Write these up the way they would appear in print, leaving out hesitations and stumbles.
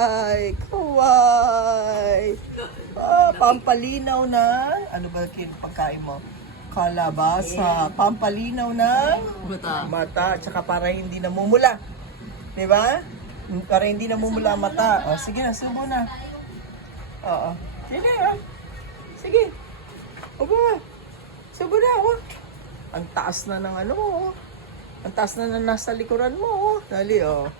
Ay, kaway. Pampalinaw ng, ano ba pagkain mo? Kalabasa. Pampalinaw ng mata. Tsaka para hindi namumula. Di ba? Para hindi namumula mata. O, sige na, subo na. Oo. Sige na. Sige. Opo na. Subo na. Oh. Ang taas na ng ano mo. Oh. Ang taas na nasa likuran mo. Oh. Dali, oh.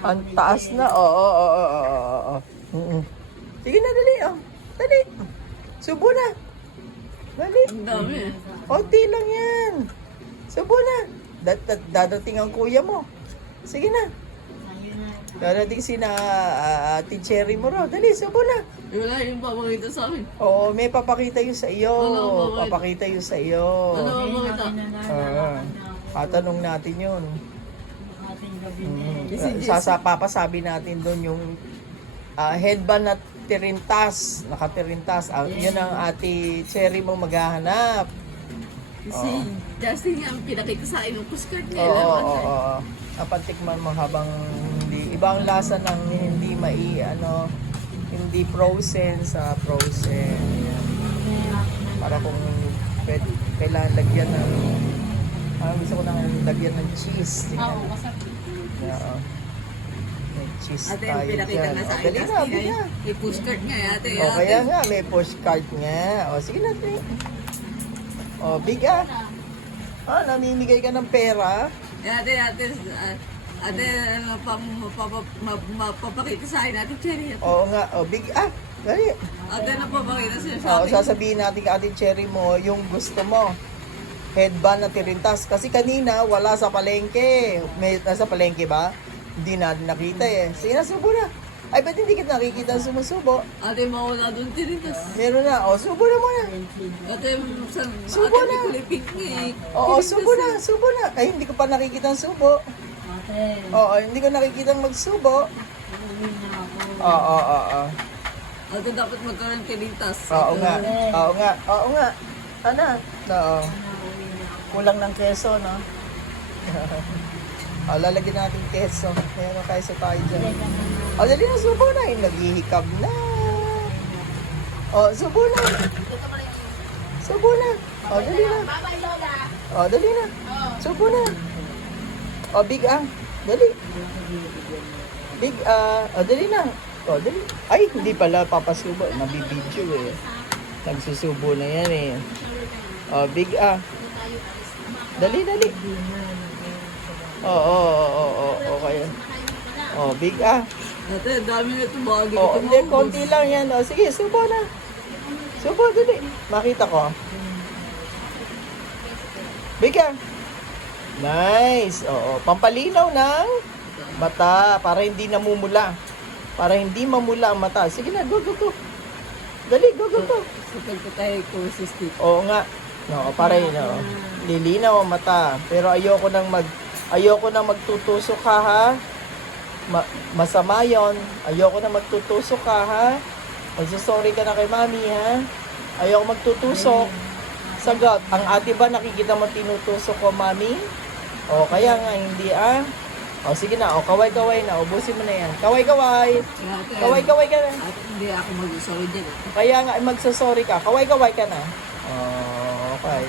Ang taas na. Oo. Sige na, dali. Oh. Dali. Subo na. Dali. Ang dami. Konti lang yan. Subo na. Dadating ang kuya mo. Sige na. Dadating si na Ate Cherry mo raw. Dali, subo na. Wala yung papakita sa akin. Oo, may papakita yun sa iyo. Ano, Papakita yun sa iyo. Ano ang papakita? Tatanong natin yun. Papasabi natin doon yung headband na tirintas, nakatirintas. Yun ang Ate Cherry mo maghahanap. Si Justin nga ang pinakita sa akin yung postcard niya. Oo. Napatikman mo habang hindi, ibang lasa ng hindi hindi frozen sa frozen. Yan. Para kung kailangan lagyan ng, gusto ko nang lagyan ng cheese. Oo, masarap. Yeah. May cheese Ate, tayo yung pinakita dyan. nga sa akin, Dali na, Justin, dali na. may postcard nga ate. Kaya nga, may postcard nga. Sige na, Tri. Big namimigay ka ng pera. Ate, mapapakita sa akin Ate Cherry. Oo nga, big dali. Ate, napapakita siya sa akin. Sasabihin natin kay Ate Cherry mo yung gusto mo. Headband na tirintas. Kasi kanina, wala sa palengke. May nasa palengke ba? Hindi natin nakita eh. Sige na, subo na. Ay, ba't hindi kita nakikita sumusubo? Ate, mawala doon tinitas. Meron na. Subo na muna. Ate, Subo na. kulay pink eh. Subo na. Ay, hindi ko pa nakikita ang subo. Hindi ko nakikita magsubo. Ate, dapat magkaroon tinitas. Oo nga. Ano? Oo. Kulang ng keso, no? Lalagyan natin keso. Meron keso tayo dyan. Dali na, subo na. Naghihikab na. Subo na. Dali na. Dali na. Subo na. Big Dali. Big dali na. Dali. Ay, hindi pala papasubo. Nabibidyo eh. Nagsusubo na yan eh. Big Dali. Okay. Big Ate, dami na ito. Baka hindi, konti lang yan. Sige, subo na. Subo, dali. Makita ko. Big Nice. Pampalinaw ng mata para hindi namumula. Para hindi mamula ang mata. Sige na, go. Dali, go. Sapag ko tayo courses dito. Oo nga. Para yun, lilinaw ang mata. Pero ayoko nang magtutusok ka, ha? Masama yon. Ayoko nang magtutusok ka, ha? Magsasorry ka na kay mami, ha? Ayoko magtutusok. Sagot, ang ate ba nakikita mo tinutusok ko, mami? Kaya nga, hindi, sige na, kaway-kaway na. Ubusin mo na yan. Kaway-kaway. Kaway-kaway ka na. Ate, hindi ako mag-sorry dyan. Kaya nga, magsasorry ka. Kaway-kaway ka na. Okay.